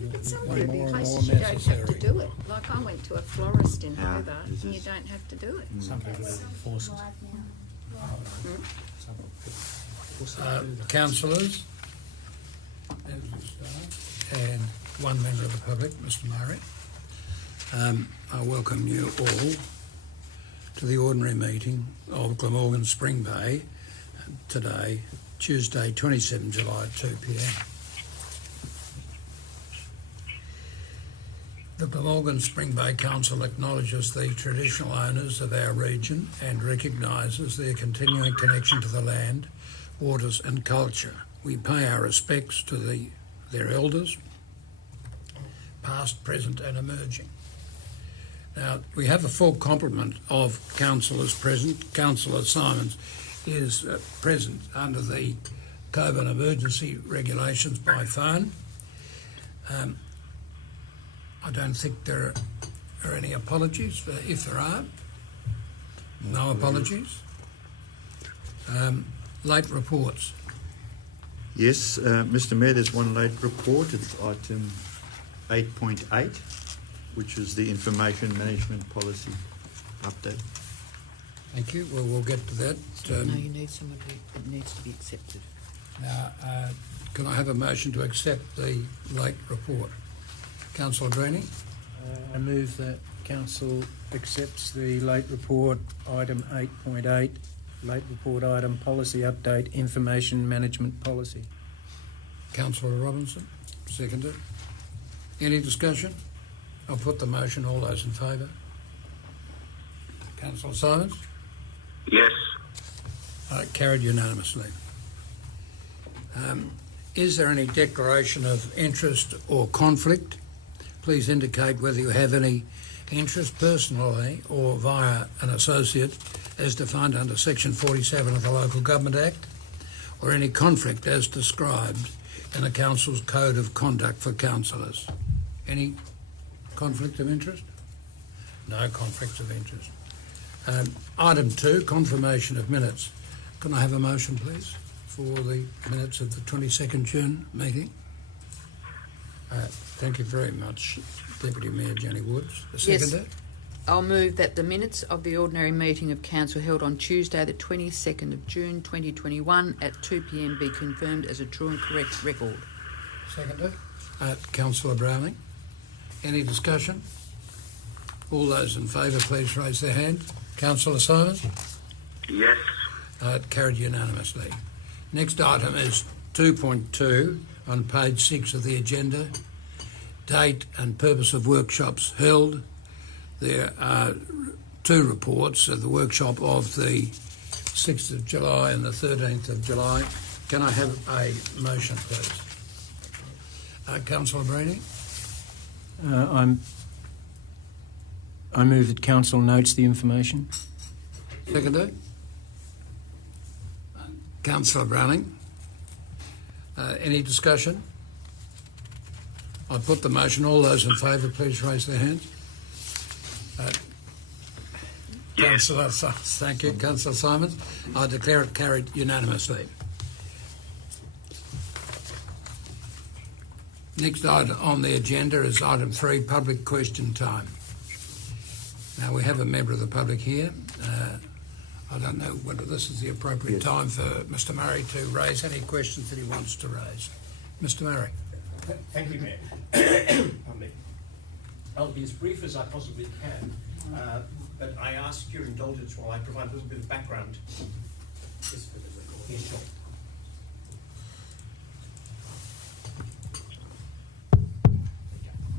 But some places you don't have to necessary. do it. Like I went to a florist in Yeah, Hobart is and you this- don't have to do it. Some people force it. Live now. Some people force it to do that. Councillors, and one member of the public, Mr. Murray. I welcome you all to the ordinary meeting of Glamorgan Spring Bay today, Tuesday, 27 July at 2 p.m. The Glamorgan Spring Bay Council acknowledges the traditional owners of our region and recognises their continuing connection to the land, waters and culture. We pay our respects to their elders, past, present and emerging. Now, we have a full complement of councillors present. Councillor Simons is present under the COVID emergency regulations by phone. I don't think there are any apologies. If there are, no apologies. Late reports. Yes, Mr. Mayor, there's one late report. It's item 8.8, which is the Information Management Policy update. Thank you. Well, we'll get to that. No, you need someone to, it needs to be accepted. Now, can I have a motion to accept the late report? Councillor Greenie? I move that Council accepts the late report item 8.8, late report item policy update, information management policy. Councillor Robinson, seconded. Any discussion? I'll put the motion. All those in favour? Councillor Simons? Yes. Carried unanimously. Is there any declaration of interest or conflict? Please indicate whether you have any interest personally or via an associate as defined under Section 47 of the Local Government Act, or any conflict as described in the Council's Code of Conduct for Councillors. Any conflict of interest? No conflicts of interest. Item 2, confirmation of minutes. Can I have a motion, please, for the minutes of the 22nd June meeting? Thank you very much, Deputy Mayor Jenny Woods. The Yes. seconder? I'll move that the minutes of the ordinary meeting of Council held on Tuesday the 22nd of June 2021 at 2 p.m. be confirmed as a true and correct record. Seconder? Councillor Browning. Any discussion? All those in favour, please raise their hand. Councillor Simons? Yes. Carried unanimously. Next item is 2.2 on page 6 of the agenda. Date and purpose of workshops held. There are two reports of the workshop of the 6th of July and the 13th of July. Can I have a motion, please? Councillor Brady? I move that Council notes the information. Seconder? Councillor Browning? Any discussion? I put the motion. All those in favour, please raise their hands. Councillor Simons, thank you. Councillor Simons, I declare it carried unanimously. Next item on the agenda is item 3, public question time. Now, we have a member of the public here. I don't know whether this is the appropriate time for Mr. Murray to raise any questions that he wants to raise. Mr. Murray. Thank you, Mayor. Pardon me. I'll be as brief as I possibly can, but I ask your indulgence while I provide a little bit of background. Yes, for the record. Yes, sure.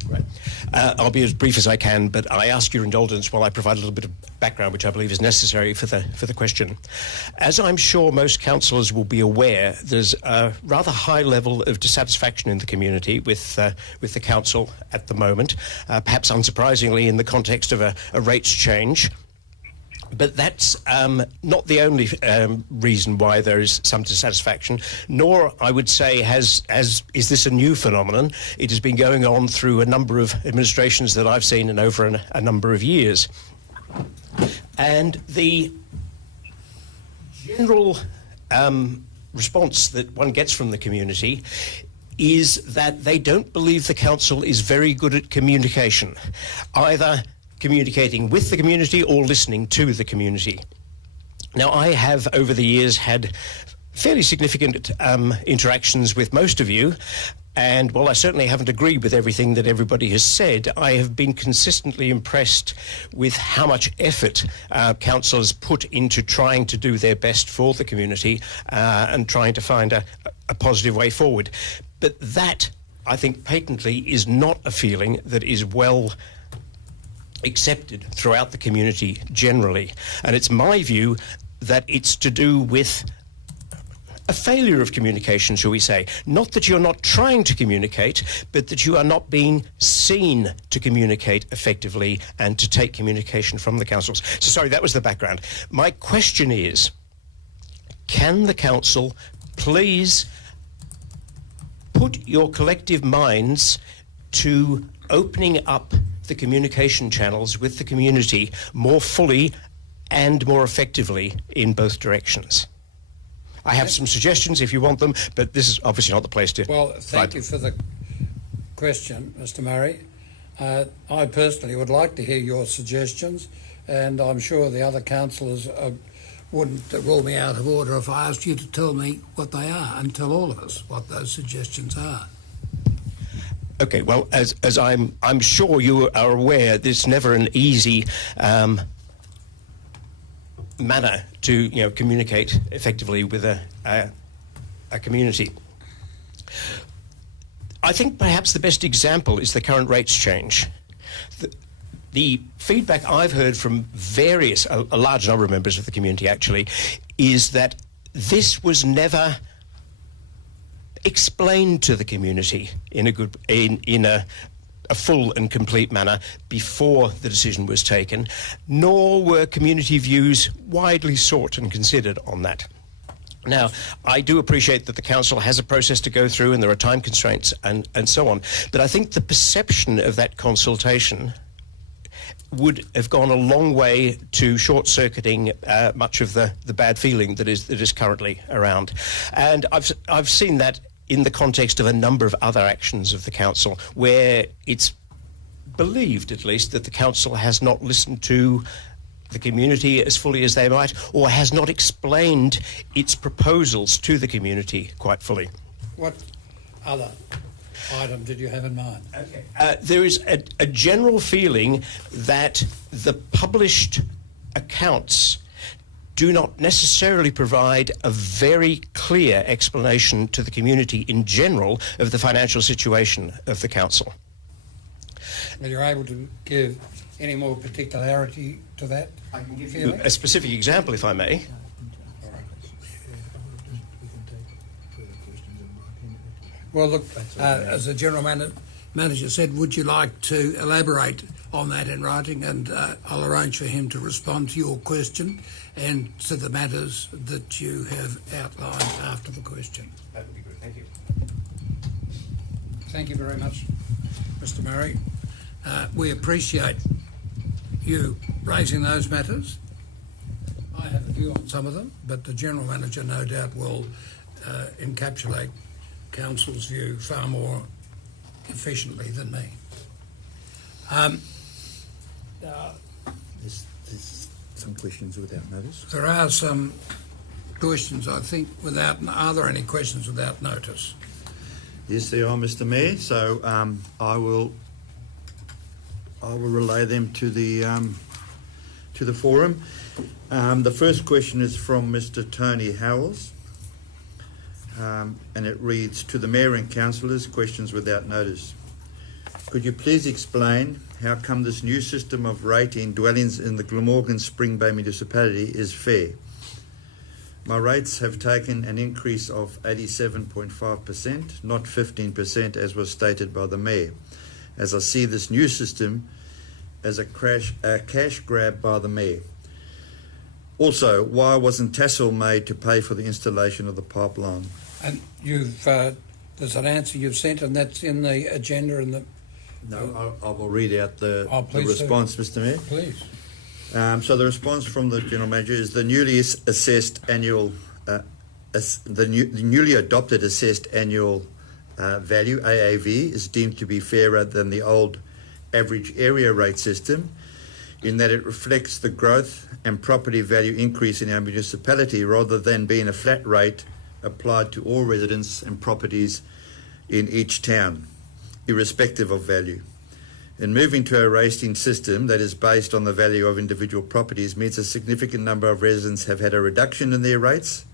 Right. I'll be as brief as I can, but I ask your indulgence while I provide a little bit of background, which I believe is necessary for the question. As I'm sure most councillors will be aware, there's a rather high level of dissatisfaction in the community with the council at the moment, perhaps unsurprisingly in the context of a rates change. But that's not the only reason why there is some dissatisfaction, nor, I would say, is this a new phenomenon. It has been going on through a number of administrations that I've seen in over a number of years. And the general response that one gets from the community is that they don't believe the council is very good at communication, either communicating with the community or listening to the community. Now, I have over the years had fairly significant interactions with most of you, and while I certainly haven't agreed with everything that everybody has said, I have been consistently impressed with how much effort councillors put into trying to do their best for the community and trying to find a positive way forward. But that, I think, patently is not a feeling that is well accepted throughout the community generally. And it's my view that it's to do with a failure of communication, shall we say. Not that you're not trying to communicate, but that you are not being seen to communicate effectively and to take communication from the councils. So, sorry, that was the background. My question is, can the council please put your collective minds to opening up the communication channels with the community more fully and more effectively in both directions? I have some suggestions if you want them, but this is obviously not the place to... Well, thank you for the question, Mr. Murray. I personally would like to hear your suggestions, and I'm sure the other councillors wouldn't rule me out of order if I asked you to tell me what they are and tell all of us what those suggestions are. Okay, well, as I'm sure you are aware, there's never an easy manner to communicate effectively with a community. I think perhaps the best example is the current rates change. The feedback I've heard from a large number of members of the community actually, is that this was never explained to the community in a full and complete manner before the decision was taken, nor were community views widely sought and considered on that. Now, I do appreciate that the council has a process to go through and there are time constraints and so on, but I think the perception of that consultation would have gone a long way to short-circuiting much of the bad feeling that is currently around. And I've seen that in the context of a number of other actions of the council, where it's believed, at least, that the council has not listened to the community as fully as they might, or has not explained its proposals to the community quite fully. What other item did you have in mind? Okay. There is a general feeling that the published accounts do not necessarily provide a very clear explanation to the community in general of the financial situation of the council. Are you able to give any more particularity to that? I can give you a specific example, if I may. Well, look, as the General Manager said, would you like to elaborate on that in writing? And I'll arrange for him to respond to your question and to the matters that you have outlined after the question. That would be good. Thank you. Thank you very much, Mr. Murray. We appreciate you raising those matters. I have a view on some of them, but the General Manager no doubt will encapsulate Council's view far more efficiently than me. There's some questions without notice. There are some questions, I think, are there any questions without notice? Yes, there are, Mr. Mayor. So I will relay them to the forum. The first question is from Mr. Tony Howells, and it reads, to the Mayor and Councillors, questions without notice. Could you please explain how come this new system of rating dwellings in the Glamorgan Spring Bay municipality is fair? My rates have taken an increase of 87.5%, not 15% as was stated by the Mayor, as I see this new system as a cash grab by the Mayor. Also, why wasn't Tassal made to pay for the installation of the pipeline? And there's an answer you've sent, and that's in the agenda and the... No, I will read out the response, Mr. Mayor. Please. So the response from the General Manager is the newly assessed annual, the newly adopted assessed annual value, AAV, is deemed to be fairer than the old average area rate system in that it reflects the growth and property value increase in our municipality rather than being a flat rate applied to all residents and properties in each town, irrespective of value. And moving to a rating system that is based on the value of individual properties means a significant number of residents have had a reduction in their rates,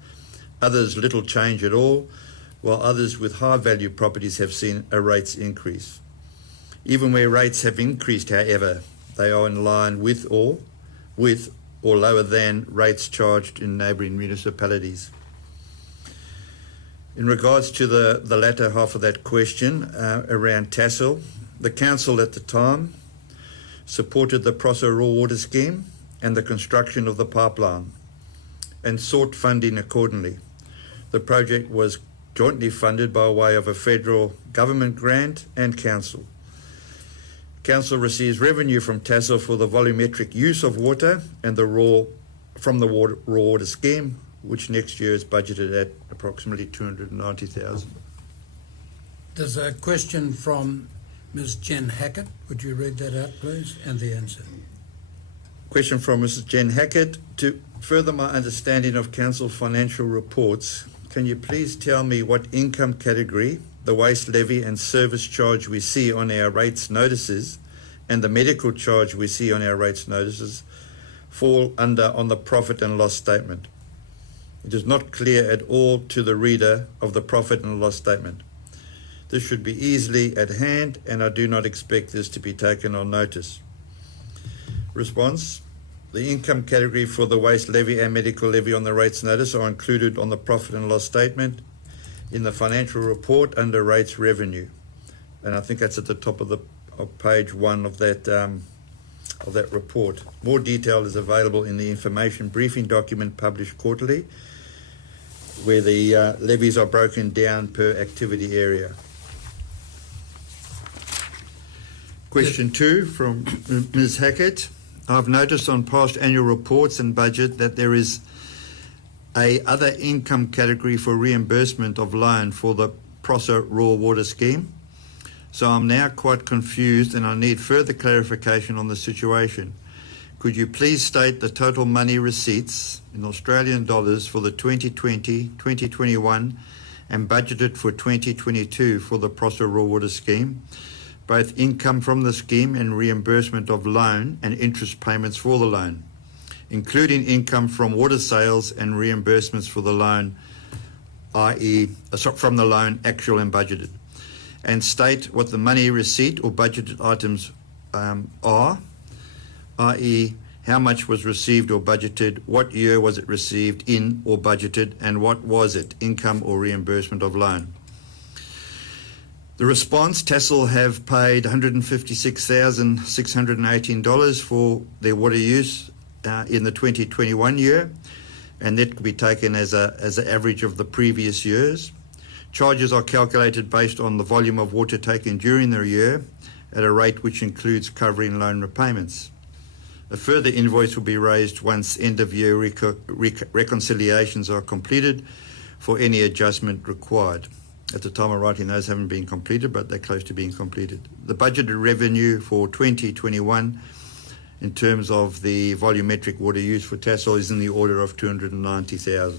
others little change at all, while others with high value properties have seen a rates increase. Even where rates have increased, however, they are in line with or lower than rates charged in neighbouring municipalities. In regards to the latter half of that question around TASL, the council at the time supported the Prosso Raw Water Scheme and the construction of the pipeline and sought funding accordingly. The project was jointly funded by way of a federal government grant and council. Council receives revenue from TASL for the volumetric use of water and the raw water scheme, which next year is budgeted at approximately $290,000. There's a question from Ms. Jen Hackett. Would you read that out, please, and the answer? Question from Mrs. Jen Hackett. To further my understanding of council financial reports, can you please tell me what income category the waste levy and service charge we see on our rates notices and the medical charge we see on our rates notices fall under on the profit and loss statement? It is not clear at all to the reader of the profit and loss statement. This should be easily at hand, and I do not expect this to be taken on notice. Response: the income category for the waste levy and medical levy on the rates notice are included on the profit and loss statement in the financial report under rates revenue, and I think that's at the top of page 1 of that report. More detail is available in the information briefing document published quarterly, where the levies are broken down per activity area. Question 2 from Ms. Hackett. I've noticed on past annual reports and budget that there is a other income category for reimbursement of loan for the Prosso Raw Water Scheme. So I'm now quite confused and I need further clarification on the situation. Could you please state the total money receipts in Australian dollars for the 2020, 2021 and budgeted for 2022 for the Prosso Raw Water Scheme, both income from the scheme and reimbursement of loan and interest payments for the loan, including income from water sales and reimbursements for the loan, i.e. from the loan actual and budgeted, and state what the money receipt or budgeted items are, i.e. how much was received or budgeted, what year was it received in or budgeted, and what was it, income or reimbursement of loan. The response: TASL have paid $156,618 for their water use in the 2021 year, and that could be taken as an average of the previous years. Charges are calculated based on the volume of water taken during the year at a rate which includes covering loan repayments. A further invoice will be raised once end-of-year reconciliations are completed for any adjustment required. At the time of writing, those haven't been completed, but they're close to being completed. The budgeted revenue for 2021 in terms of the volumetric water use for TASL is in the order of $290,000.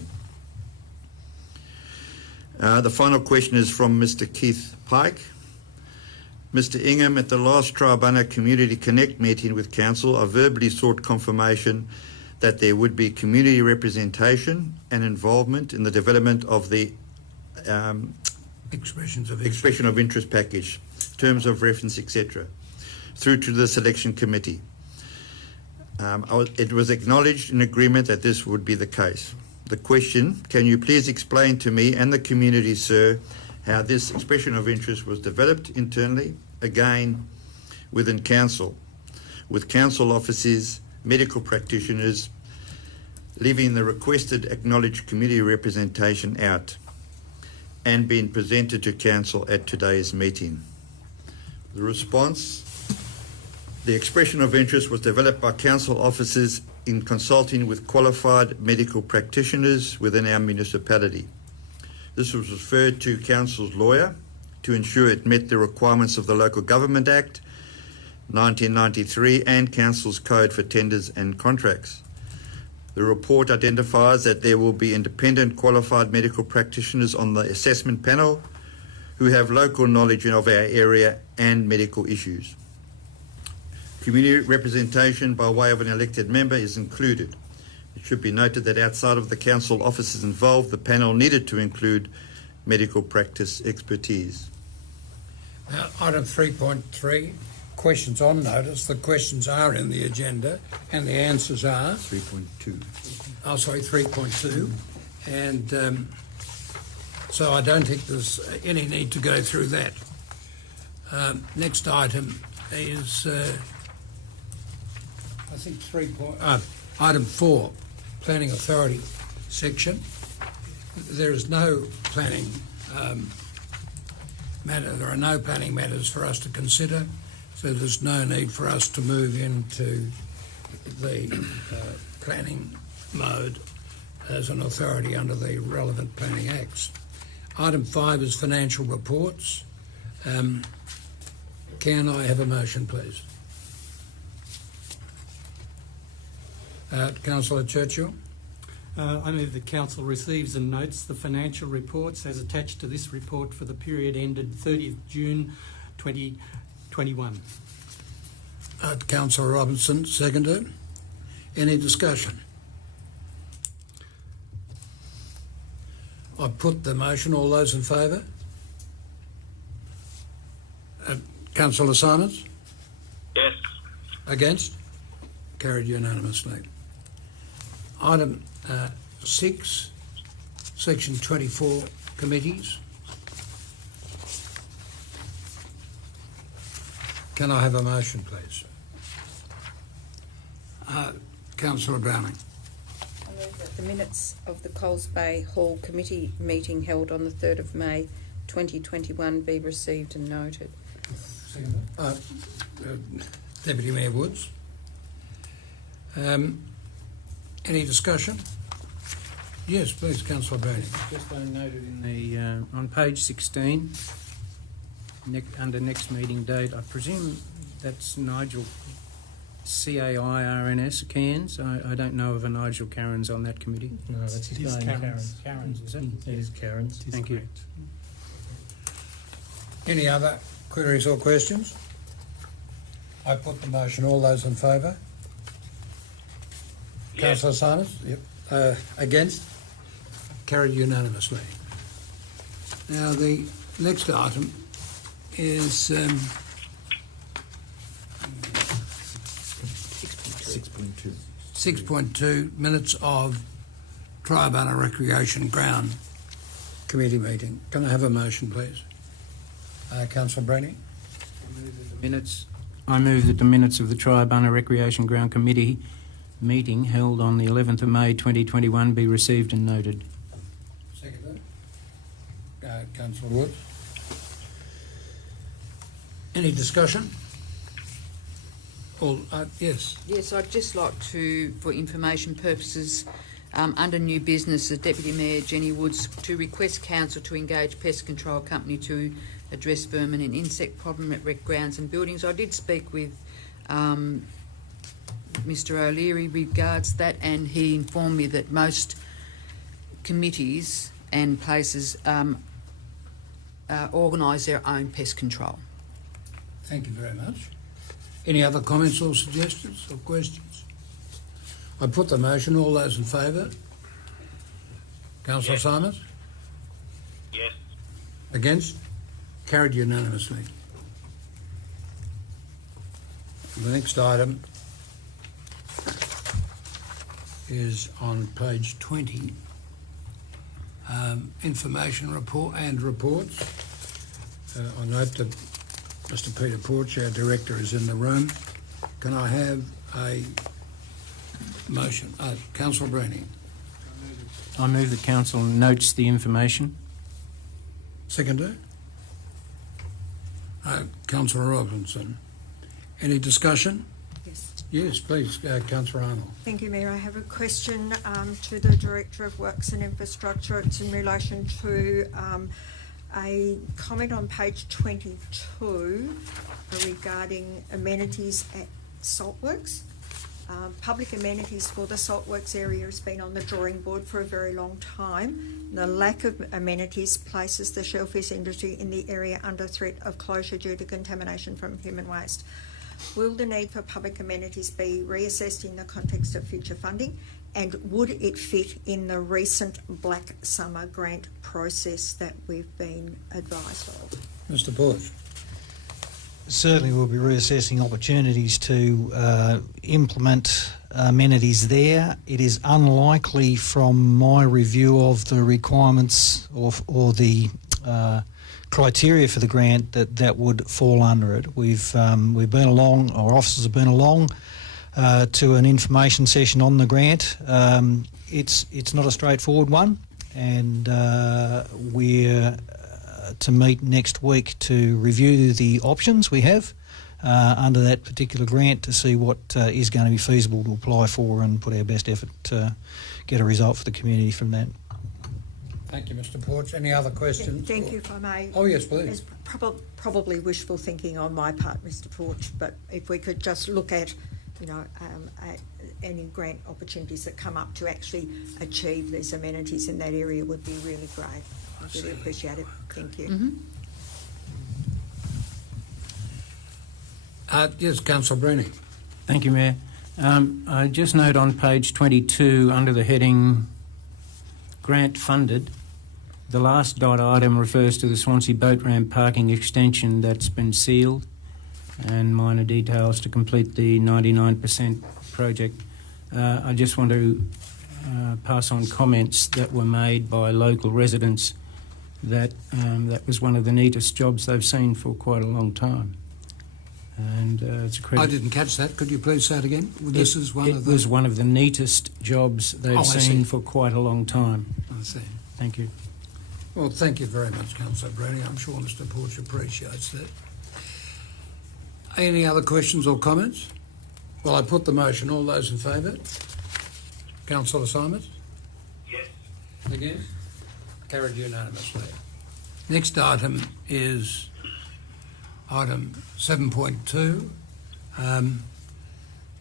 The final question is from Mr. Keith Pike. Mr. Ingham, at the last Tribunna Community Connect meeting with Council, I verbally sought confirmation that there would be community representation and involvement in the development of the expression of interest package, terms of reference, etc., through to the selection committee. It was acknowledged in agreement that this would be the case. The question: can you please explain to me and the community, sir, how this expression of interest was developed internally, again within council, with council offices, medical practitioners, leaving the requested acknowledged community representation out, and being presented to council at today's meeting? The response: the expression of interest was developed by council officers in consulting with qualified medical practitioners within our municipality. This was referred to council's lawyer, to ensure it met the requirements of the Local Government Act 1993 and Council's Code for Tenders and Contracts. The report identifies that there will be independent qualified medical practitioners on the assessment panel who have local knowledge of our area and medical issues. Community representation by way of an elected member is included. It should be noted that outside of the council officers involved, the panel needed to include medical practice expertise. Now, item 3.3, questions on notice. The questions are in the agenda and the answers are? 3.2. Oh, sorry, 3.2. And so I don't think there's any need to go through that. Next item is, I think item 4, Planning Authority section. There is no planning matter. There are no planning matters for us to consider, so there's no need for us to move into the planning mode as an authority under the relevant planning acts. Item 5 is financial reports. Can I have a motion, please? Councillor Churchill. I move that Council receives and notes the financial reports as attached to this report for the period ended 30th June 2021. Councillor Robinson, seconded. Any discussion? I put the motion. All those in favour? Councillor Simons? Yes. Against? Carried unanimously. Item 6, Section 24, Committees. Can I have a motion, please? Councillor Browning. I move that the minutes of the Coles Bay Hall Committee meeting held on the 3rd of May 2021 be received and noted. Deputy Mayor Woods. Any discussion? Yes, please, Councillor Browning. Just noted in the on page 16, under next meeting date, I presume that's Nigel Cairns. Cairns. I don't know of a Nigel Cairns on that committee. No, that's his It is name. Karen's. Cairns, is it? It is Karen's. It is Thank you. correct. Any other queries or questions? I put the motion. All those in favour? Yes. Councillor Simons? Yep. Against? Carried unanimously. Now, the next item is 6.2. 6.2, minutes of Triabunna Recreation Ground Committee meeting. Can I have a motion, please? Councillor Brenny? I move that the minutes of the Triabunna Recreation Ground Committee meeting held on the 11th of May 2021 be received and noted. Second. Councillor Wood. Any discussion? All, yes. Yes, I'd just like to, for information purposes, under new business, the Deputy Mayor Jenny Woods to request Council to engage Pest Control Company to address vermin and insect problem at rec grounds and buildings. I did speak with Mr O'Leary regards that, and he informed me that most committees and places organise their own pest control. Thank you very much. Any other comments or suggestions or questions? I put the motion. All those in favour? Councillor Yes. Simons? Yes. Against? Carried unanimously. The next item is on page 20. Information report and reports. I note that Mr Peter Porch, our Director, is in the room. Can I have a motion? Councillor Browning. I move that Council notes the information. Seconder? Councillor Robinson. Any discussion? Yes. Yes, please, Councillor Arnold. Thank you, Mayor. I have a question to the Director of Works and Infrastructure. It's in relation to a comment on page 22 regarding amenities at Saltworks. Public amenities for the Saltworks area has been on the drawing board for a very long time. The lack of amenities places the shellfish industry in the area under threat of closure due to contamination from human waste. Will the need for public amenities be reassessed in the context of future funding? And would it fit in the recent Black Summer grant process that we've been advised of? Mr. Porch. Certainly we'll be reassessing opportunities to implement amenities there. It is unlikely from my review of the requirements or the criteria for the grant that would fall under it. We've been along, our officers have been along to an information session on the grant. It's not a straightforward one, and we're to meet next week to review the options we have under that particular grant to see what is going to be feasible to apply for and put our best effort to get a result for the community from that. Thank you, Mr. Porch. Any other questions? Thank you, if I may. Oh, yes, please. It's probably wishful thinking on my part, Mr. Porch, but if we could just look at, at any grant opportunities that come up to actually achieve these amenities in that area would be really great. I really appreciate it. Thank you. Mm-hmm. Yes, Councillor Bruni. Thank you, Mayor. I just note on page 22 under the heading Grant Funded, the last dot item refers to the Swansea boat ramp parking extension that's been sealed and minor details to complete the 99% project. I just want to pass on comments that were made by local residents that that was one of the neatest jobs they've seen for quite a long time. And it's a credit. I didn't catch that. Could you please say it again? This is one of the... It was one of the neatest jobs they've seen for quite a long time. I see. Thank you. Well, thank you very much, Councillor Bruni. I'm sure Mr. Porch appreciates that. Any other questions or comments? Well, I put the motion. All those in favour? Councillor Simons? Yes. Against? Carried unanimously. Next item is item 7.2,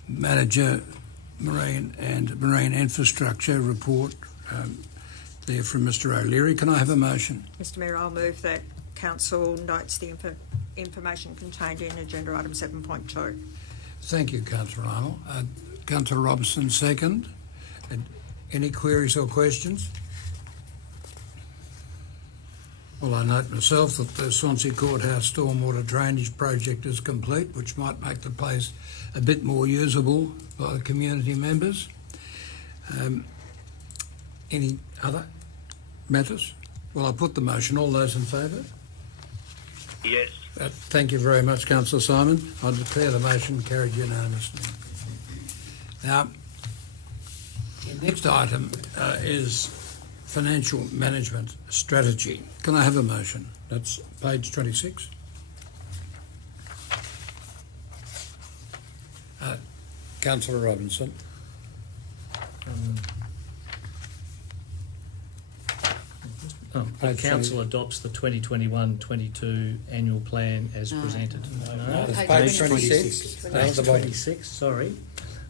Manager Marine and Marine Infrastructure report there from Mr. O'Leary. Can I have a motion? Mr. Mayor, I'll move that Council notes the information contained in agenda item 7.2. Thank you, Councillor Arnold. Councillor Robinson, second. Any queries or questions? Well, I note myself that the Swansea Courthouse stormwater drainage project is complete, which might make the place a bit more usable by the community members. Any other matters? Well, I put the motion. All those in favour? Yes. Thank you very much, Councillor Simon. I declare the motion carried unanimously. Now, the next item is Financial Management Strategy. Can I have a motion? That's page 26. Councillor Robinson. The Council adopts the 2021-22 annual plan as presented. No, it's Page page 26. Down at the bottom. 26, sorry.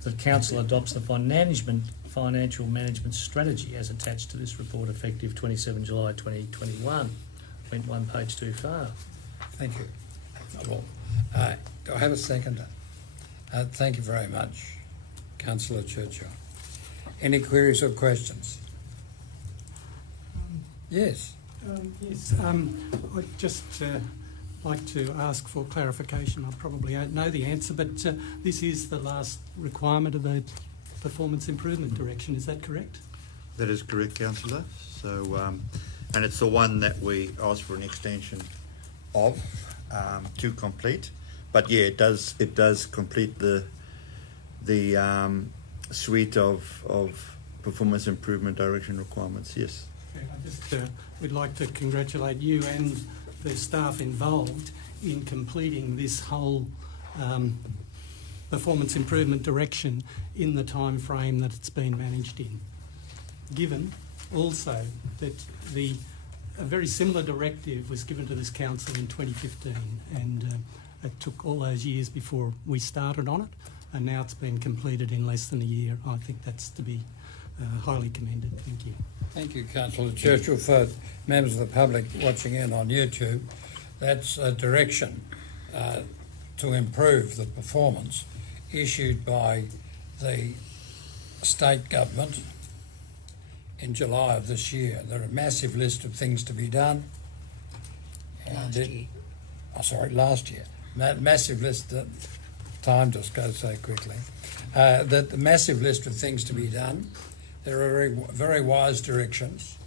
The Council adopts the financial management strategy as attached to this report effective 27 July 2021. Went one page too far. Thank you. Well, do I have a seconder? Thank you very much, Councillor Churchill. Any queries or questions? Yes. Yes, I'd just like to ask for clarification. I probably don't know the answer, but this is the last requirement of the Performance Improvement Direction. Is that correct? That is correct, Councillor. So, and it's the one that we asked for an extension of to complete. But yeah, it does complete the suite of performance improvement direction requirements. Yes. Okay, I just would like to congratulate you and the staff involved in completing this whole performance improvement direction in the time frame that it's been managed in. Given also that the a very similar directive was given to this council in 2015, and it took all those years before we started on it, and now it's been completed in less than a year. I think that's to be highly commended. Thank you. Thank you, Councillor Churchill. For members of the public watching in on YouTube, that's a direction to improve the performance issued by the state government in July of this year. There are a massive list of things to be done. Last year. Massive list. Time just goes so quickly. The massive list of things to be done. There are very, very wise directions,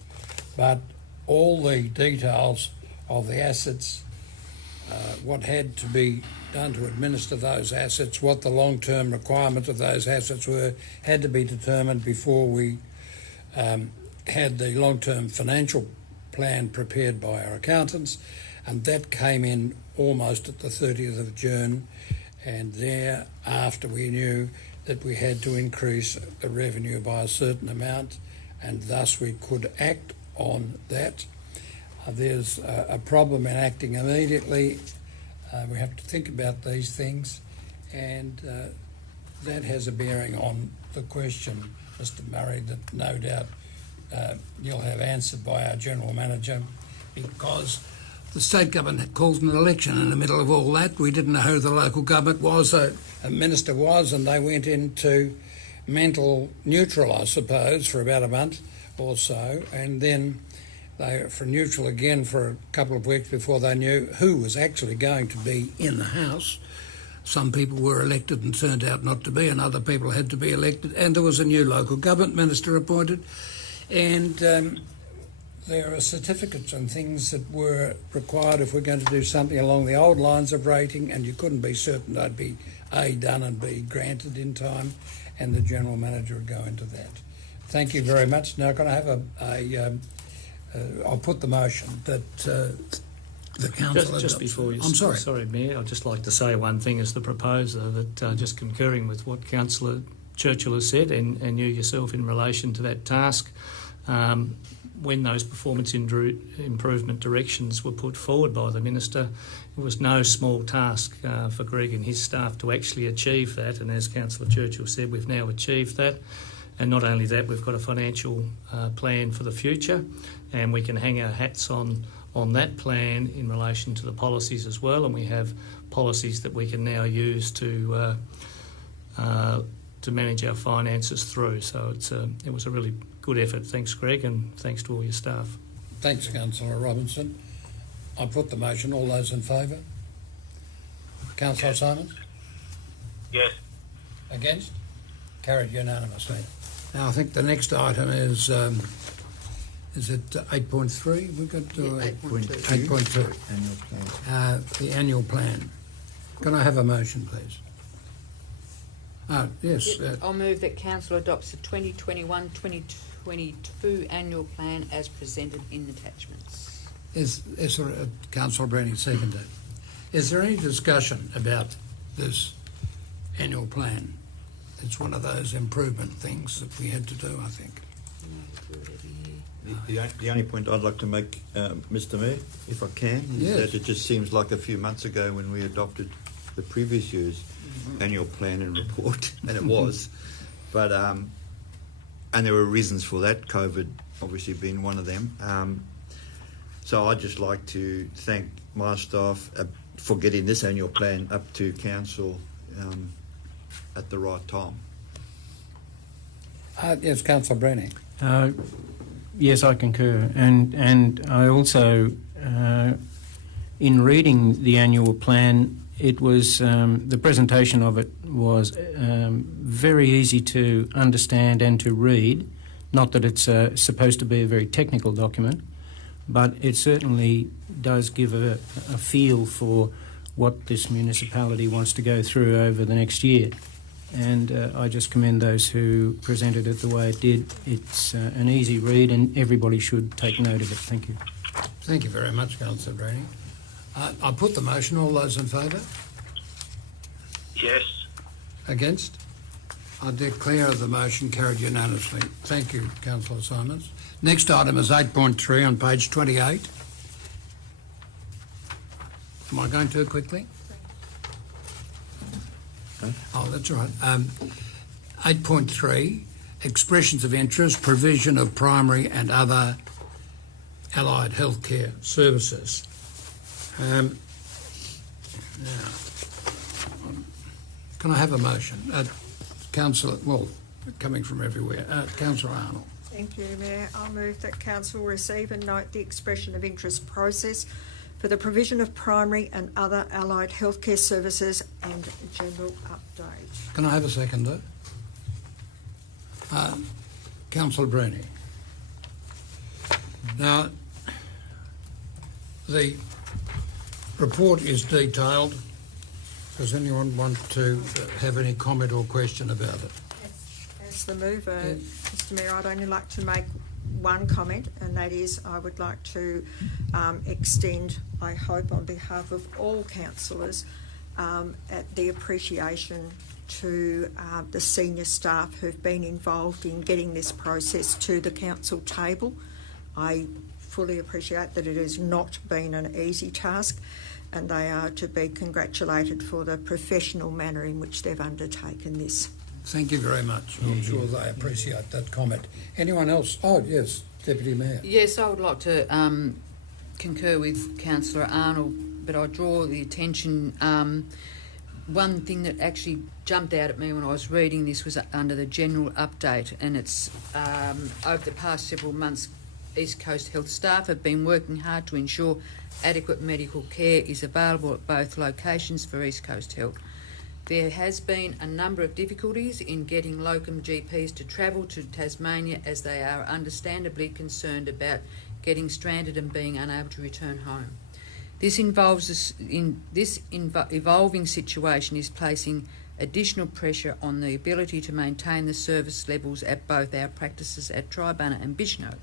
but all the details of the assets, what had to be done to administer those assets, what the long-term requirements of those assets were, had to be determined before we had the long-term financial plan prepared by our accountants, and that came in almost at the 30th of June, and thereafter we knew that we had to increase the revenue by a certain amount, and thus we could act on that. There's a problem in acting immediately. We have to think about these things, and that has a bearing on the question, Mr. Murray, that no doubt you'll have answered by our General Manager, because the state government had called an election in the middle of all that. We didn't know who the local government was, a minister was, and they went into mental neutral, I suppose, for about a month or so, and then they were for neutral again for a couple of weeks before they knew who was actually going to be in the House. Some people were elected and turned out not to be, and other people had to be elected, and there was a new local government minister appointed, and there are certificates and things that were required if we're going to do something along the old lines of rating, and you couldn't be certain they'd be A, done and B, granted in time, and the General Manager would go into that. Thank you very much. Now, can I have I'll put the motion that the council... Just before you... I'm sorry. Sorry, Mayor, I'd just like to say one thing as the proposer, that just concurring with what Councillor Churchill has said, and you yourself in relation to that task, when those performance improvement directions were put forward by the Minister, it was no small task for Greg and his staff to actually achieve that, and as Councillor Churchill said, we've now achieved that. And not only that, we've got a financial plan for the future, and we can hang our hats on that plan in relation to the policies as well, and we have policies that we can now use to manage our finances through. So it was a really good effort. Thanks, Greg, and thanks to all your staff. Thanks, Councillor Robinson. I put the motion. All those in favour? Councillor Simons? Yes. Against? Carried unanimously. Now, I think the next item is it 8.3? We've got 8.2. Annual plan. The annual plan. Can I have a motion, please? Yes. I'll move that Council adopts the 2021-2022 annual plan as presented in attachments. Is Councillor Brennan seconded? Is there any discussion about this annual plan? It's one of those improvement things that we had to do, I think. The only point I'd like to make, Mr. Mayor, if I can, is that it just seems like a few months ago when we adopted the previous year's annual plan and report, and it was, but and there were reasons for that, COVID obviously being one of them. So I'd just like to thank my staff for getting this annual plan up to council at the right time. Yes, Councillor Brennan. Yes, I concur, and I also, in reading the annual plan, it was the presentation of it was very easy to understand and to read. Not that it's supposed to be a very technical document, but it certainly does give a feel for what this municipality wants to go through over the next year. And I just commend those who presented it the way it did. It's an easy read and everybody should take note of it. Thank you. Thank you very much, Councillor Brennan. I put the motion. All those in favour? Yes. Against? I declare the motion carried unanimously. Thank you, Councillor Simons. Next item is 8.3 on page 28. Am I going too quickly? Oh, that's all right. 8.3, expressions of interest, provision of primary and other allied healthcare services. Now, can I have a motion? Councillor, well, coming from everywhere. Councillor Arnold. Thank you, Mayor. I'll move that Council receive and note the expression of interest process for the provision of primary and other allied healthcare services and general update. Can I have a seconder? Councillor Bruni. Now, the report is detailed. Does anyone want to have any comment or question about it? As the mover, Mr Mayor, I'd only like to make one comment, and that is I would like to extend, I hope on behalf of all councillors, the appreciation to the senior staff who've been involved in getting this process to the council table. I fully appreciate that it has not been an easy task, and they are to be congratulated for the professional manner in which they've undertaken this. Thank you very much. I'm sure they appreciate that comment. Anyone else? Oh, yes, Deputy Mayor. Yes, I would like to concur with Councillor Arnold, but I draw the attention. One thing that actually jumped out at me when I was reading this was under the general update, and it's over the past several months, East Coast Health staff have been working hard to ensure adequate medical care is available at both locations for East Coast Health. There has been a number of difficulties in getting locum GPs to travel to Tasmania, as they are understandably concerned about getting stranded and being unable to return home. This evolving situation is placing additional pressure on the ability to maintain the service levels at both our practices at Tribunna and Bishno.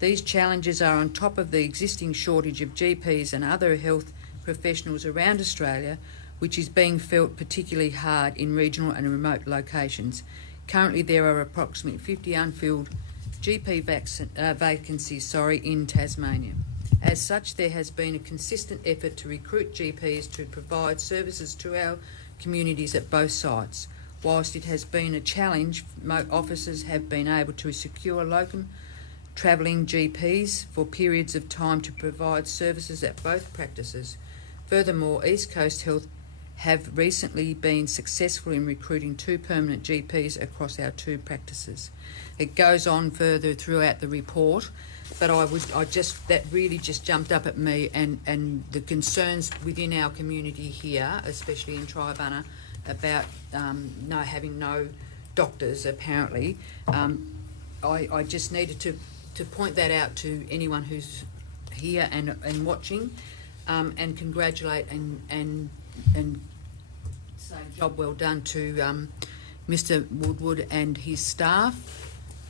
These challenges are on top of the existing shortage of GPs and other health professionals around Australia, which is being felt particularly hard in regional and remote locations. Currently, there are approximately 50 unfilled GP vacancies in Tasmania. As such, there has been a consistent effort to recruit GPs to provide services to our communities at both sites. Whilst it has been a challenge, officers have been able to secure locum travelling GPs for periods of time to provide services at both practices. Furthermore, East Coast Health have recently been successful in recruiting 2 permanent GPs across our 2 practices. It goes on further throughout the report, but that really just jumped up at me, and the concerns within our community here, especially in Tribunna, about having no doctors apparently. I just needed to point that out to anyone who's here and watching, and congratulate and say job well done to Mr Woodward and his staff.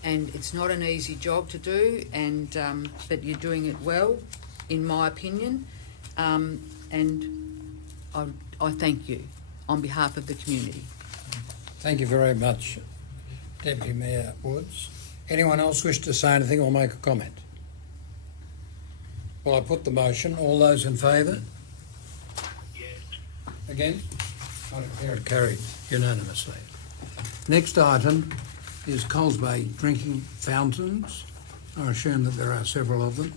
And it's not an easy job to do, but you're doing it well, in my opinion. And I thank you on behalf of the community. Thank you very much, Deputy Mayor Woods. Anyone else wish to say anything or make a comment? Well, I put the motion. All those in favour? Yes. Again? I declare it carried unanimously. Next item is Coles Bay drinking fountains. I assume that there are several of them.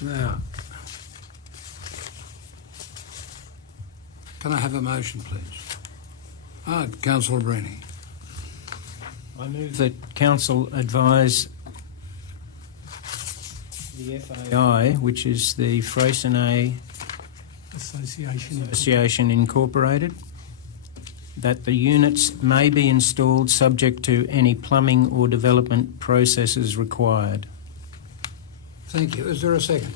Now, can I have a motion, please? Councillor Bruni. I move that Council advise the FAI, which is the Freycinet Association Incorporated, that the units may be installed subject to any plumbing or development processes required. Thank you. Is there a second?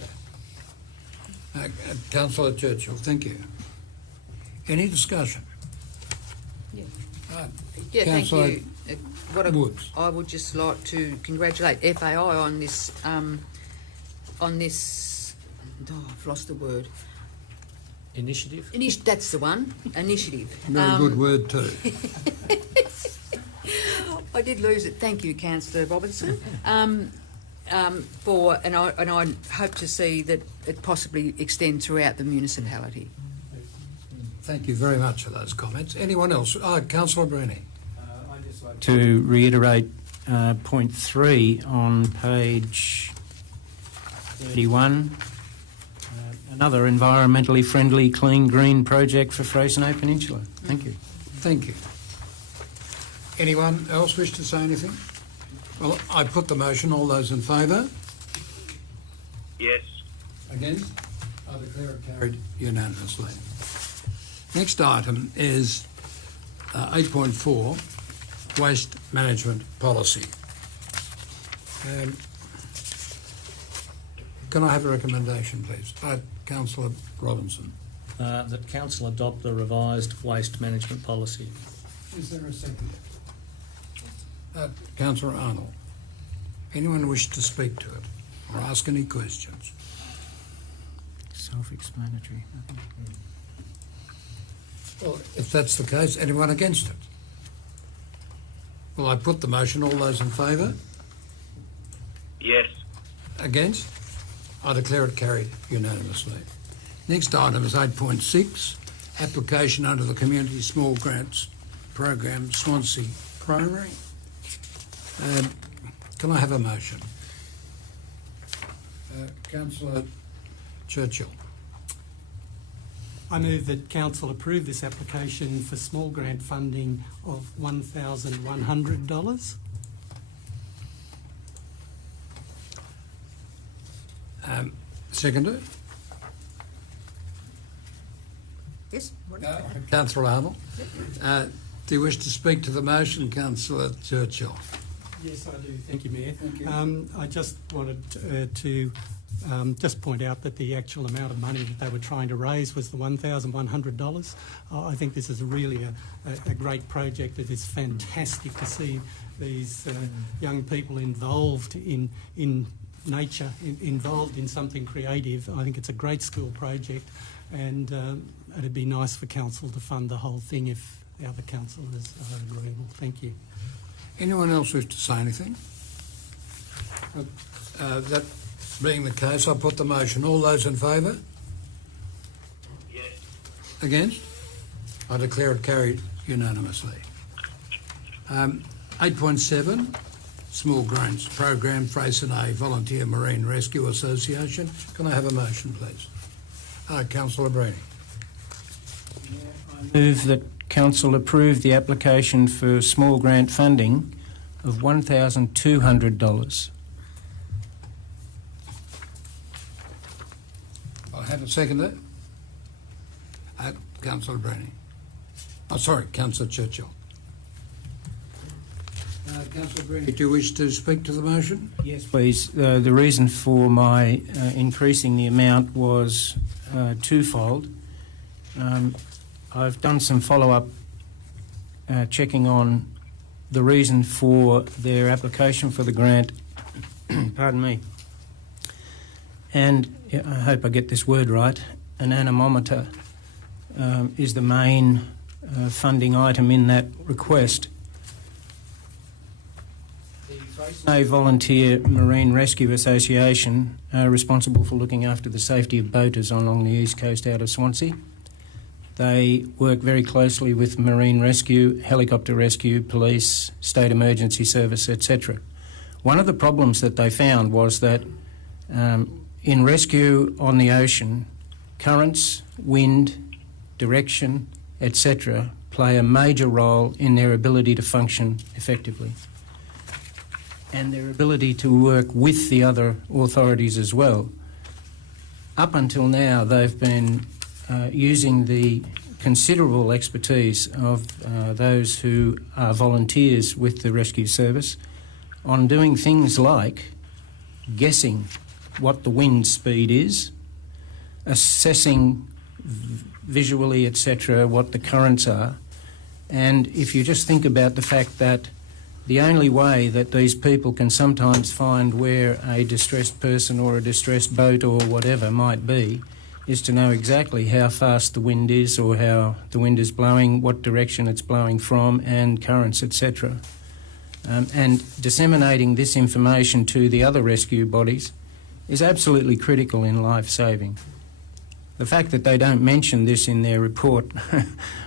Councillor Churchill, thank you. Any discussion? Yeah, thank Councillor you. Woods. I would just like to congratulate FAI on this. I've lost the word. Initiative? That's the one. Initiative. Very good word too. I did lose it. Thank you, Councillor Robinson. And I hope to see that it possibly extend throughout the municipality. Thank you very much for those comments. Anyone else? Councillor Bruni. I'd just like to reiterate point 3 on page 31. Another environmentally friendly, clean, green project for Freycinet Peninsula. Thank you. Thank you. Anyone else wish to say anything? Well, I put the motion. All those in favour? Yes. Against? I declare it carried unanimously. Next item is 8.4, Waste Management Policy. Can I have a recommendation, please? Councillor Robinson. That Council adopt the revised waste management policy. Is there a second? Councillor Arnold. Anyone wish to speak to it or ask any questions? Self-explanatory. Well, if that's the case, anyone against it? Well, I put the motion. All those in favour? Yes. Against? I declare it carried unanimously. Next item is 8.6, application under the Community Small Grants Program, Swansea Primary. Can I have a motion? Councillor Churchill. I move that Council approve this application for small grant funding of $1,100. Seconder? Yes? What- Councillor Arnold. Do you wish to speak to the motion, Councillor Churchill? Yes, I do. Thank you, Mayor. Thank you. I just wanted to just point out that the actual amount of money that they were trying to raise was the $1,100. I think this is really a great project. It is fantastic to see these young people involved in nature, involved in something creative. I think it's a great school project, and it'd be nice for council to fund the whole thing if the other councillors are agreeable. Thank you. Anyone else wish to say anything? That being the case, I put the motion. All those in favour? Yes. Against? I declare it carried unanimously. 8.7, Small Grants Program, Freycinet Volunteer Marine Rescue Association. Can I have a motion, please? Councillor Bruni. Move that Council approve the application for small grant funding of $1,200. I have a seconder. Councillor Bruni. Oh, sorry, Councillor Churchill. Councillor Bruni, do you wish to speak to the motion? Yes, please. The reason for my increasing the amount was twofold. I've done some follow-up checking on the reason for their application for the grant. Pardon me. And I hope I get this word right. An anemometer is the main funding item in that request. The Volunteer Marine Rescue Association are responsible for looking after the safety of boaters along the east coast out of Swansea. They work very closely with marine rescue, helicopter rescue, police, state emergency service, etc. One of the problems that they found was that in rescue on the ocean, currents, wind, direction, etc. play a major role in their ability to function effectively, and their ability to work with the other authorities as well. Up until now, they've been using the considerable expertise of those who are volunteers with the rescue service on doing things like guessing what the wind speed is, assessing visually, etc., what the currents are. And if you just think about the fact that the only way that these people can sometimes find where a distressed person or a distressed boat or whatever might be is to know exactly how fast the wind is or how the wind is blowing, what direction it's blowing from, and currents, etc. and disseminating this information to the other rescue bodies is absolutely critical in life saving. The fact that they don't mention this in their report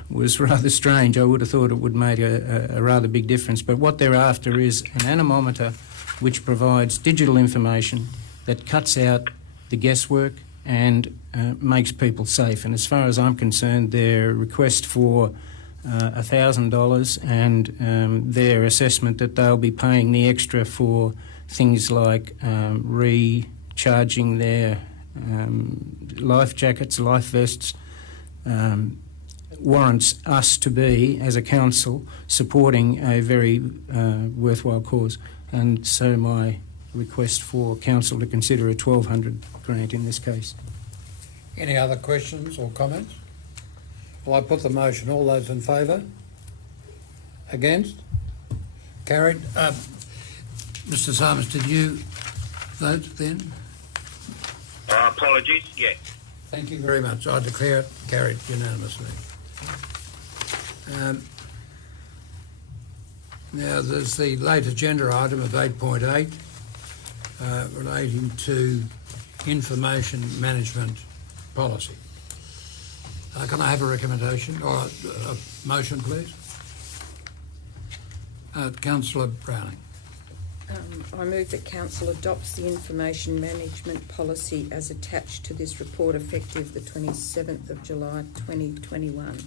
was rather strange. I would have thought it would make a rather big difference. But what they're after is an anemometer which provides digital information that cuts out the guesswork and makes people safe. And as far as I'm concerned, their request for $1,000 and their assessment that they'll be paying the extra for things like recharging their life jackets, life vests, warrants us to be, as a council, supporting a very worthwhile cause. And so my request for council to consider a $1,200 grant in this case. Any other questions or comments? Well, I put the motion. All those in favour? Against? Carried. Mr. Simons, did you vote then? Apologies, yes. Thank you very much. I declare it carried unanimously. Now, there's the late agenda item of 8.8 relating to information management policy. Can I have a recommendation or a motion, please? Councillor Browning. I move that Council adopts the information management policy as attached to this report effective the 27th of July 2021.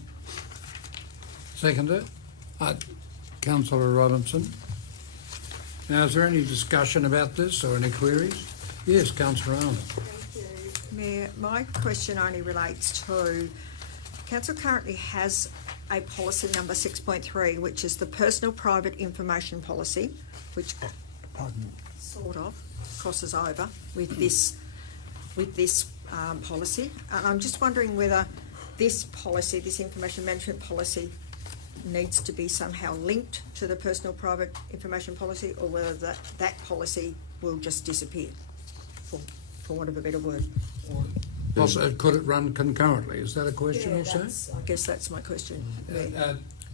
Seconder. Councillor Robinson. Now, is there any discussion about this or any queries? Yes, Councillor Arnold. Thank you, Mayor. My question only relates to Council currently has a policy number 6.3, which is the personal private information policy, which sort of crosses over with this policy. And I'm just wondering whether this policy, this information management policy, needs to be somehow linked to the personal private information policy, or whether that policy will just disappear, for want of a better word. Also, could it run concurrently? Is that a question also? I guess that's my question.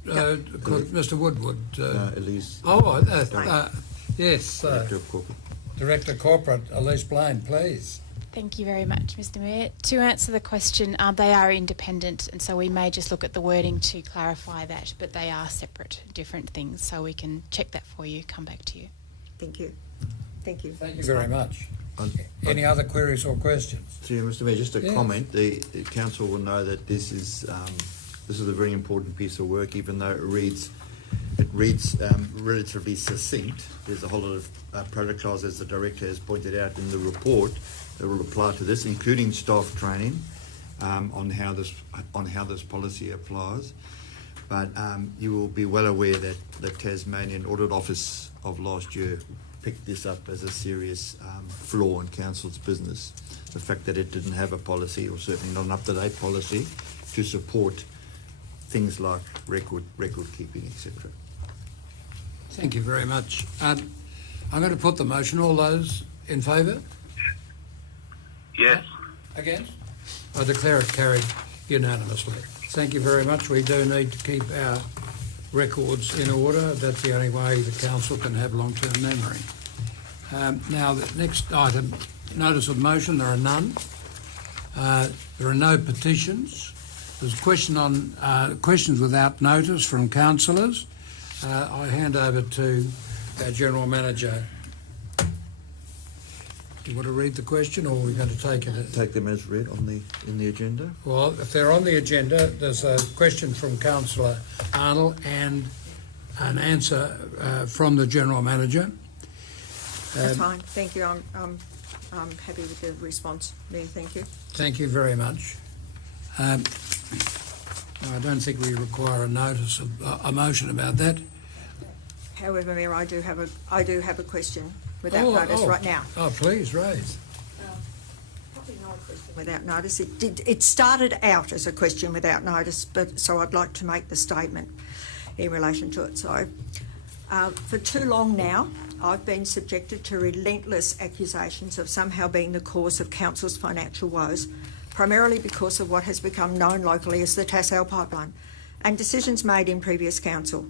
Could Mr. Woodward... Elise. Yes. Director of Corporate. Director Corporate, Elise Blaine, please. Thank you very much, Mr. Mayor. To answer the question, they are independent, and so we may just look at the wording to clarify that, but they are separate, different things, so we can check that for you, come back to you. Thank you. Thank you. Thank you very much. Any other queries or questions? Mr. Mayor, just a comment. The council will know that this is a very important piece of work, even though it reads relatively succinct. There's a whole lot of protocols, as the director has pointed out in the report, that will apply to this, including staff training on how this policy applies. But you will be well aware that the Tasmanian Audit Office of last year picked this up as a serious flaw in council's business. The fact that it didn't have a policy, or certainly not an up-to-date policy, to support things like record keeping, etc. Thank you very much. I'm going to put the motion. All those in favour? Yes. Against? I declare it carried unanimously. Thank you very much. We do need to keep our records in order. That's the only way the council can have long-term memory. Now, the next item, notice of motion. There are none. There are no petitions. There's a question on questions without notice from councillors. I hand over to our General Manager. Do you want to read the question, or are we going to take it? Take them as read in the agenda. Well, if they're on the agenda, there's a question from Councillor Arnold and an answer from the General Manager. That's fine. Thank you. I'm happy with the response, Mayor. Thank you. Thank you very much. I don't think we require a notice of a motion about that. However, Mayor, I do have a question without notice right now. Oh, please raise. Probably not a question without notice. It started out as a question without notice, but so I'd like to make the statement in relation to it. So, for too long now, I've been subjected to relentless accusations of somehow being the cause of council's financial woes, primarily because of what has become known locally as the Tassal pipeline and decisions made in previous council.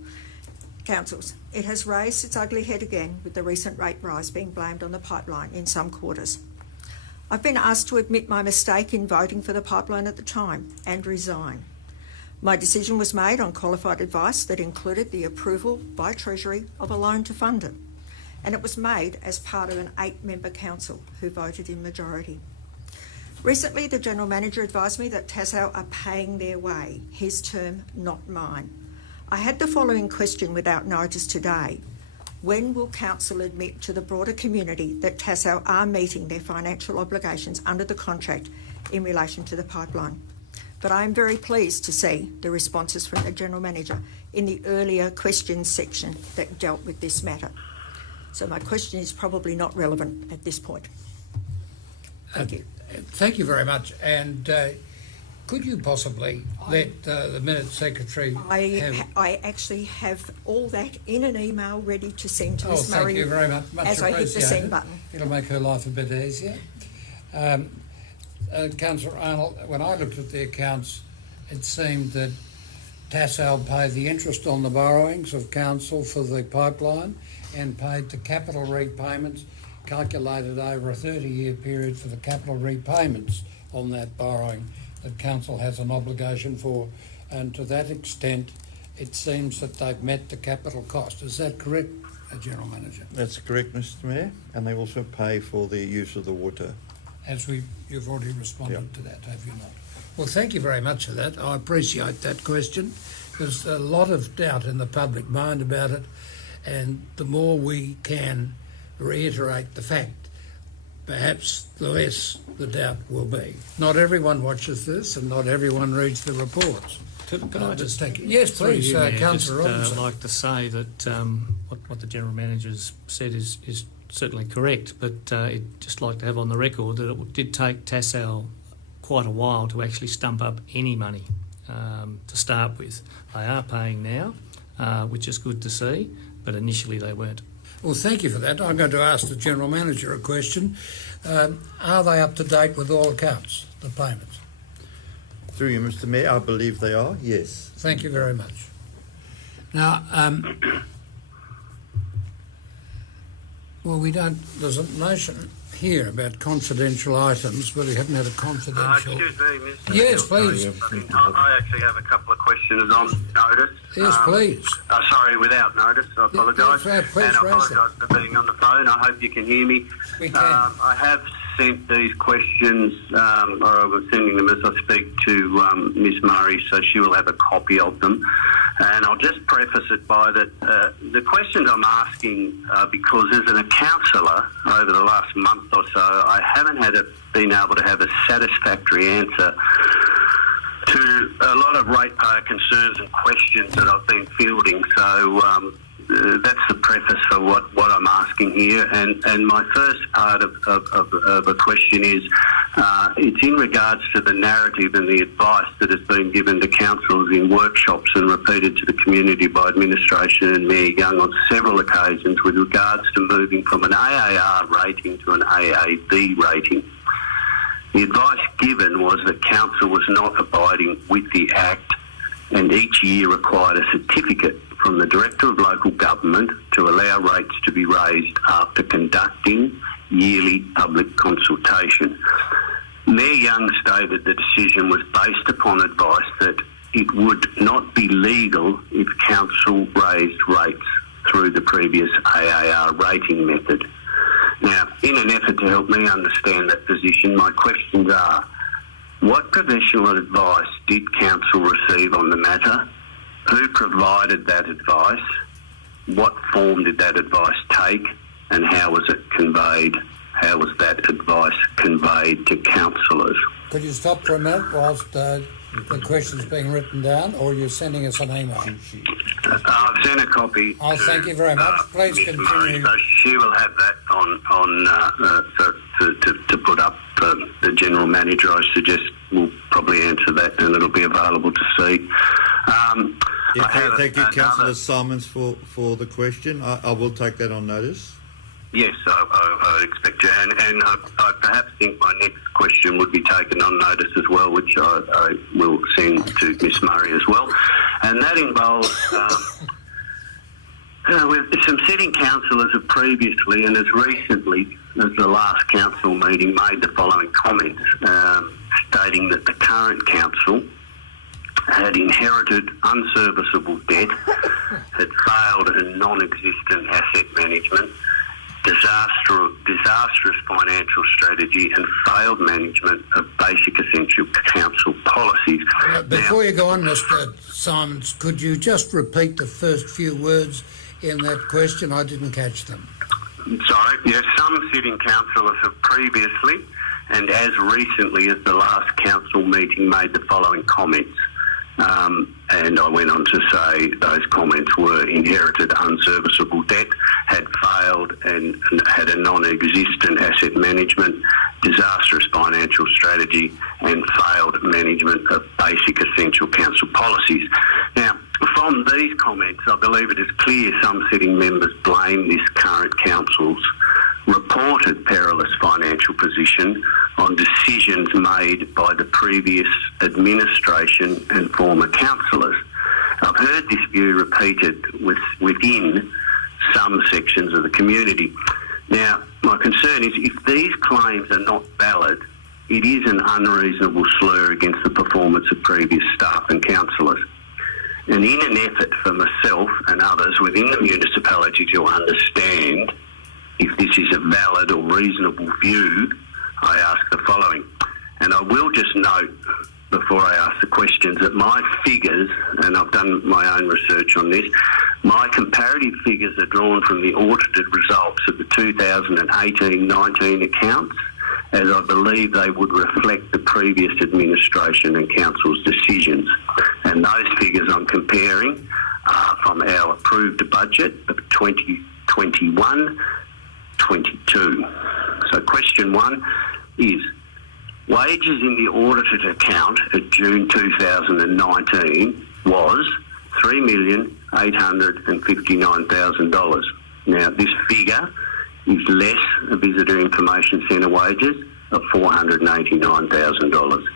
Councils, it has raised its ugly head again with the recent rate rise being blamed on the pipeline in some quarters. I've been asked to admit my mistake in voting for the pipeline at the time and resign. My decision was made on qualified advice that included the approval by Treasury of a loan to fund it, and it was made as part of an 8-member council who voted in majority. Recently, the General Manager advised me that Tassal are paying their way, his term, not mine. I had the following question without notice today. When will Council admit to the broader community that Tassal are meeting their financial obligations under the contract in relation to the pipeline? But I am very pleased to see the responses from the General Manager in the earlier questions section that dealt with this matter. So my question is probably not relevant at this point. Thank you. Thank you very much. And could you possibly let the Minute Secretary I actually have all that in an email ready to send to Ms. thank Murray you very much. as I hit the send button. It'll make her life a bit easier. Councillor Arnold, when I looked at the accounts, it seemed that Tassal paid the interest on the borrowings of Council for the pipeline and paid the capital repayments calculated over a 30-year period for the capital repayments on that borrowing that Council has an obligation for, and to that extent it seems that they've met the capital cost. Is that correct, General Manager? That's correct, Mr Mayor, and they also pay for the use of the water. You've already responded to that, have you not? Well, thank you very much for that. I appreciate that question. There's a lot of doubt in the public mind about it, and the more we can reiterate the fact, perhaps the less the doubt will be. Not everyone watches this and not everyone reads the reports. Could I just take Yes, please, Councillor Robinson. I'd like to say that what the General Manager's said is certainly correct, but I'd just like to have on the record that it did take Tassal quite a while to actually stump up any money to start with. They are paying now, which is good to see, but initially they weren't. Well, thank you for that. I'm going to ask the General Manager a question. Are they up to date with all accounts, the payments? Through you, Mr Mayor, I believe they are, yes. Thank you very much. Now, there's a motion here about confidential items, but we haven't had a confidential... Excuse me, Mr. Yes, please. I actually have a couple of questions on notice. Yes, please. Sorry, without notice. I apologise. Yes, please, and I apologise for being on the phone. I hope you can hear me. We can. I have sent these questions, or I'm sending them as I speak to Ms Murray, so she will have a copy of them. And I'll just preface it by that the questions I'm asking because as a councillor over the last month or so, I haven't been able to have a satisfactory answer to a lot of ratepayer concerns and questions that I've been fielding. So that's the preface for what I'm asking here. And my first part of a question is, it's in regards to the narrative and the advice that has been given to councils in workshops and repeated to the community by administration and Mayor Young on several occasions with regards to moving from an AAR rating to an AAB rating. The advice given was that council was not abiding with the Act and each year required a certificate from the Director of Local Government to allow rates to be raised after conducting yearly public consultation. Mayor Young stated the decision was based upon advice that it would not be legal if council raised rates through the previous AAR rating method. Now, in an effort to help me understand that position, my questions are, what professional advice did council receive on the matter? Who provided that advice? What form did that advice take? And how was it conveyed? How was that advice conveyed to councillors? Could you stop for a minute whilst the question's being written down, or you're sending us an email? I've sent a copy. Thank you very much. Please Ms. continue. Murray, so she will have that to put up. The General Manager, I suggest, will probably answer that, and it'll be available to see. Thank you, Councillor Simons, for the question. I will take that on notice. Yes, I expect you. And I perhaps think my next question would be taken on notice as well, which I will send to Ms Murray as well. And that involves With some sitting councillors have previously and as recently as the last council meeting made the following comments, stating that the current council had inherited unserviceable debt, had failed in non-existent asset management, disastrous financial strategy and failed management of basic essential council policies. Before you go on, Mr Simons, could you just repeat the first few words in that question? I didn't catch them. Sorry, yes, some sitting councillors have previously and as recently as the last council meeting made the following comments. And I went on to say those comments were inherited unserviceable debt, had failed and had a non-existent asset management, disastrous financial strategy and failed management of basic essential council policies. Now, from these comments, I believe it is clear some sitting members blame this current council's reported perilous financial position on decisions made by the previous administration and former councillors. I've heard this view repeated within some sections of the community. Now, my concern is if these claims are not valid, it is an unreasonable slur against the performance of previous staff and councillors. And in an effort for myself and others within the municipality to understand if this is a valid or reasonable view, I ask the following. And I will just note before I ask the questions that my figures, and I've done my own research on this, my comparative figures are drawn from the audited results of the 2018-19 accounts, as I believe they would reflect the previous administration and council's decisions. And those figures I'm comparing are from our approved budget of 2021-22. So question one is, wages in the audited account at June 2019 was $3,859,000. Now, this figure is less a visitor information centre wages of $489,000.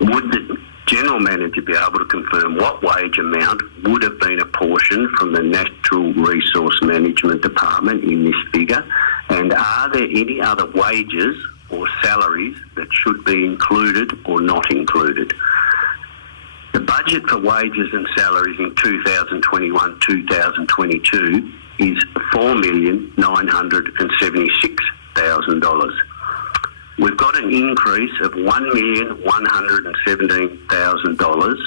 Would the General Manager be able to confirm what wage amount would have been apportioned from the Natural Resource Management Department in this figure? And are there any other wages or salaries that should be included or not included? The budget for wages and salaries in 2021-2022 is $4,976,000. We've got an increase of $1,117,000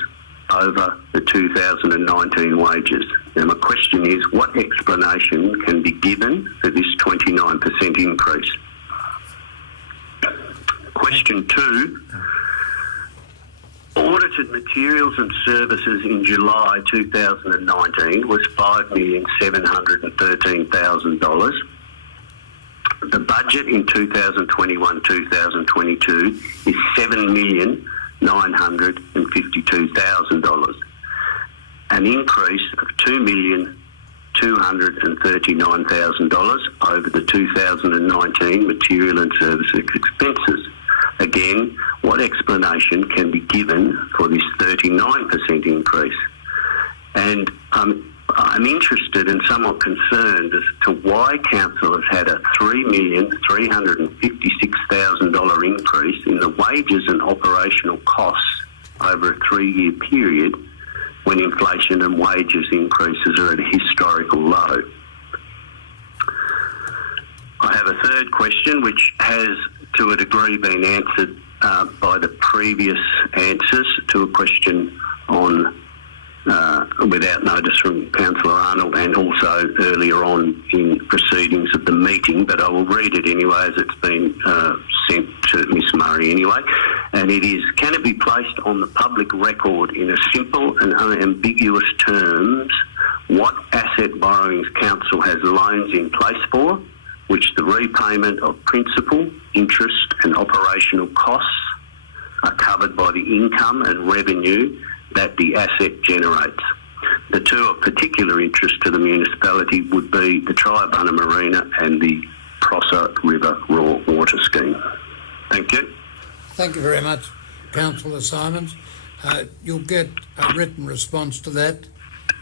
over the 2019 wages. Now my question is, what explanation can be given for this 29% increase? Question two, audited materials and services in July 2019 was $5,713,000. The budget in 2021-2022 is $7,952,000, an increase of $2,239,000 over the 2019 material and services expenses. Again, what explanation can be given for this 39% increase? And I'm interested and somewhat concerned as to why council has had a $3,356,000 increase in the wages and operational costs over a 3-year period when inflation and wages increases are at a historical low. I have a third question which has to a degree been answered by the previous answers to a question on without notice from Councillor Arnold and also earlier on in proceedings of the meeting, but I will read it anyway as it's been sent to Miss Murray anyway. And it is, can it be placed on the public record in a simple and unambiguous terms what asset borrowings council has loans in place for, which the repayment of principal, interest and operational costs are covered by the income and revenue that the asset generates? The two of particular interest to the municipality would be the Triabunna Marina and the Prosser River Raw Water Scheme. Thank you. Thank you very much, Councillor Simons. You'll get a written response to that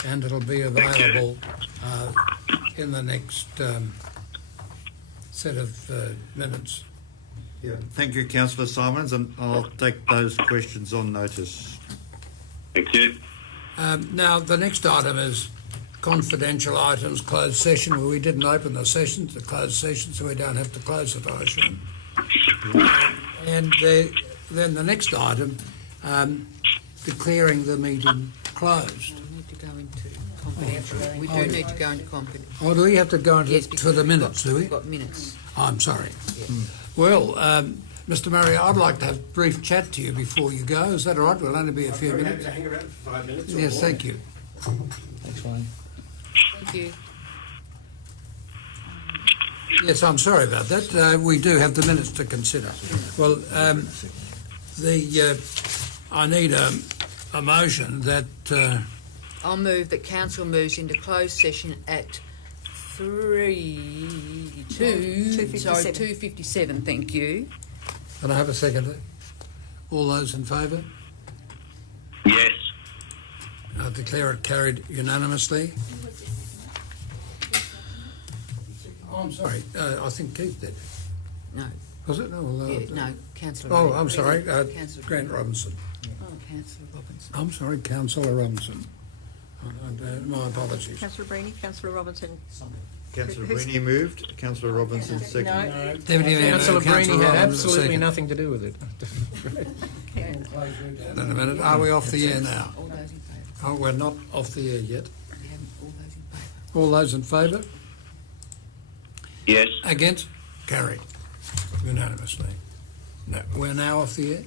and it'll be available in the next set of minutes. Yeah. Thank you, Councillor Simons, and I'll take those questions on notice. Thank you. Now, the next item is confidential items, closed session, where we didn't open the session, the closed session, so we don't have to close it, I assume. And then the next item, declaring the meeting closed. We need to go into confidential. We do need to go into confidential. Oh, do we have to go into Yes, for because the we've minutes, do we? We've got minutes. Oh, I'm sorry. Yes. Well, Mr. Murray, I'd like to have a brief chat to you before you go. Is that all right? We'll only be a few minutes. To hang around for 5 minutes. or Yes, more. thank you. Thanks, Wayne. Thank you. Yes, I'm sorry about that. We do have the minutes to consider. Well, I need a motion that I'll move that council moves into closed session at 2:57. Thank you. can I have a seconder? All those in favour? Yes. I declare it carried unanimously. Oh, I'm sorry. I think Keith did. No. Was it? No. No, councillor. Oh, I'm sorry. Councillor Grant Robinson. Oh, councillor Robinson. I'm sorry, Councillor Robinson. My apologies. Councillor Breeny, Councillor Robinson. Councillor Breeny moved. Councillor Robinson seconded. Deputy Mayor, Councillor Breeny had Robinson absolutely second. nothing to do with it. In a minute. Are we off the air now? All those in favour? Oh, we're not off the air yet. We haven't. All those in favour? All those in favour? Yes. Against? Carried unanimously. No, we're now off the air.